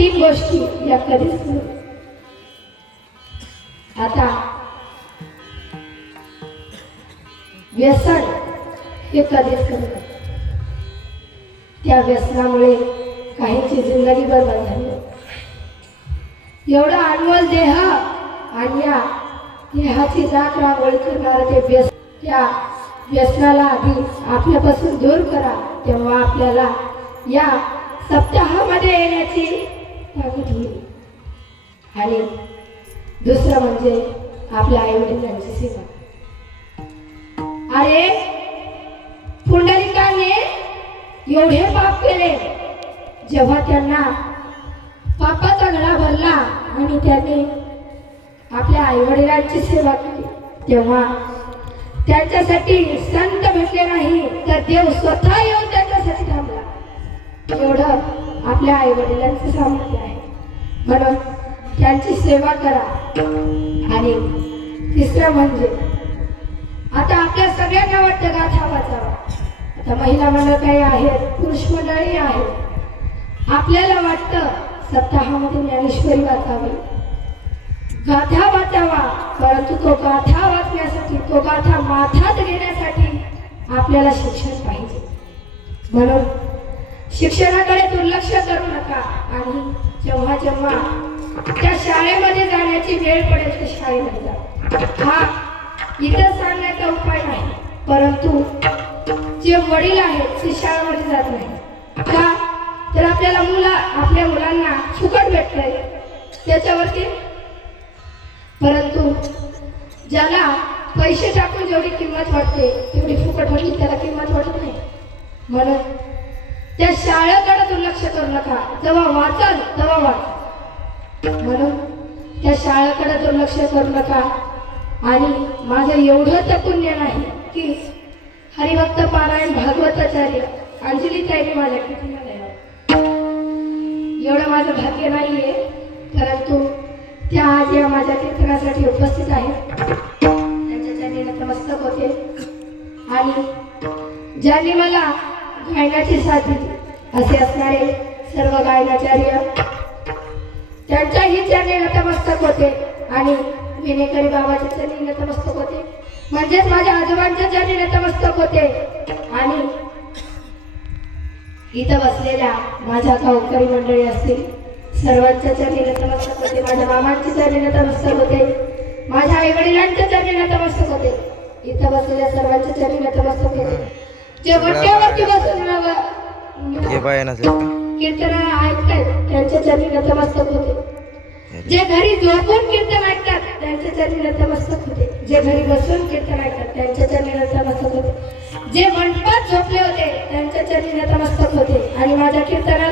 तीन गोष्टी या कधीच करू. आता व्यसन हे कधीच करू नका. त्या व्यसनामुळे काहींची जिंदगी बरबाद झाली. एवढा अनमोल देह आणि या देहाची राख रांगोळी करणारं ते व्यसन, त्या व्यसनाला आधी आपल्यापासून दूर करा, तेव्हा आपल्याला या सप्ताहामध्ये येण्याची ताकद होईल. आणि दुसरं म्हणजे आपल्या आई वडिलांची सेवा. अरे पुंडलिकाने एवढे पाप केले, जेव्हा त्यांना पापाचा घडा भरला आणि त्यांनी आपल्या आई वडिलांची सेवा केली, तेव्हा त्यांच्यासाठी संत भेटले नाही तर देव स्वतः येऊन त्यांच्यासाठी थांबला. एवढं आपल्या आई वडिलांचं सामर्थ्य आहे. म्हणून त्यांची सेवा करा. आणि तिसरं म्हणजे आता आपल्या सगळ्यांना वाटतं गाथा वाचावा. आता महिला मंडळ काही आहेत, पुरुष मंडळी आहेत. आपल्याला वाटतं सप्ताहामध्ये ज्ञानेश्वरी वाचावी, गाथा वाचावा, परंतु तो गाथा वाचण्यासाठी, तो गाथा माथात घेण्यासाठी आपल्याला शिक्षण पाहिजे. म्हणून शिक्षणाकडे दुर्लक्ष करू नका. आणि जेव्हा जेव्हा त्या शाळेमध्ये जाण्याची वेळ पडेल तर शाळेमध्ये जा. हा इथं सांगण्याचा उपाय नाही, परंतु जे वडील आहेत ते शाळेमध्ये जात नाही का, तर आपल्या मुलांना फुकट भेटतंय त्याच्यावरती. परंतु ज्याला पैसे टाकून जेवढी किंमत वाटते तेवढी फुकट वाटली त्याला किंमत वाटत नाही. म्हणून त्या शाळेकडे दुर्लक्ष करू नका. जेव्हा वाचाल तेव्हा वाच. म्हणून त्या शाळेकडे दुर्लक्ष करू नका. आणि माझं एवढं तर पुण्य नाही की हरिभक्त पारायण भागवताचार्य अंजली ताईने माझ्या कीर्तनाला एवढं माझं भाग्य नाहीये, परंतु त्या आज या माझ्या कीर्तनासाठी उपस्थित आहेत. त्यांच्या चरणी नतमस्तक होते. आणि ज्यांनी मला गायनाची साथ दिली असे असणारे सर्व गायनाचार्य त्यांच्याही चरणी नतमस्तक होते. आणि विनेकरी बाबाच्या चरणी नतमस्तक होते, म्हणजेच माझ्या आजोबांच्या चरणी नतमस्तक होते. आणि इथं बसलेल्या माझ्या गावकरी मंडळी असतील सर्वांच्या चरणी नतमस्तक होते. माझ्या मामांच्या चरणी नतमस्तक होते, माझ्या आई वडिलांच्या चरणी नतमस्तक होते. इथं बसलेल्या सर्वांच्या चरणी नतमस्तक होते. जे वट्यावरती बसून कीर्तन ऐकतात त्यांच्या चरणी नतमस्तक होते. जे घरी झोपून कीर्तन ऐकतात त्यांच्या चरणी नतमस्तक होते. जे घरी बसून कीर्तन ऐकतात त्यांच्या चरणी नतमस्तक होते. जे मंडपात झोपले होते त्यांच्या चरणी नतमस्तक होते. आणि माझ्या कीर्तनाला